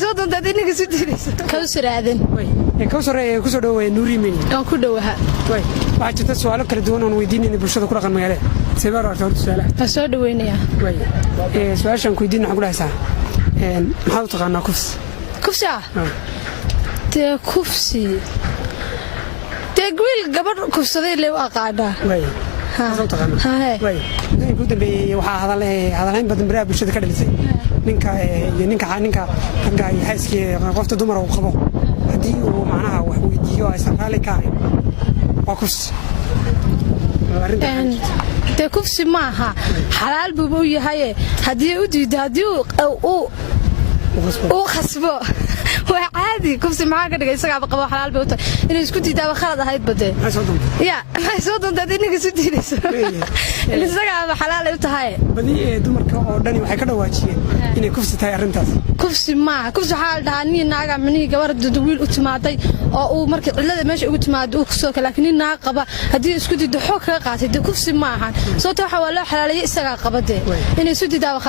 soo doontaa inaga soo diidayso Kawsar aadan Kawsar ku soo dhaweey Nuuri Min aan ku dhawaha waxa jirta su'aalo kala duwan oo weydiinayna bulshada ku dhaqan magaalada seebar horta su'aalaha soo dhaweynaya su'aashan ku weydiin waxa ku dhahaysaa maxaa u taqaanaa kufsi kufsi wiil gabadh kufsaday loo aqaana ugu dambeeyay waxaa hadalayn badan baraha bulshada ka dhalisay ninka ragga iyo xaaskii qofta dumar uu qabo haddii uu macnaha wax weydiiyo aysan raalli ka ahayn waa kufsi kufsi maaha xalaal buu u yahay haddii u diido haddii uu khasbo waa caadi kufsi maxaa ka dhigay isaga qabo xalaal bay u tahay inay isku diidaaba khalad ahayd bade maxay soo doontaa inaga soo diidayso isaga xalaal ay u tahay badi dumarka oo dhan waxay ka dhawaajiyeen inay kufsi tahay arrintaas kufsi maaha kufsi waxaa la dhahaa nin naaga minihi gabar wiil u timaaday oo uu markii cilada meesha ugu timaado uu kusoo kale laakiin nin naag qaba haddii isku diido xoog kaga qaatay dee kufsi maahan sababta waxa waa loo xalaaleeyay isagaa qabadee inay isu diidaaba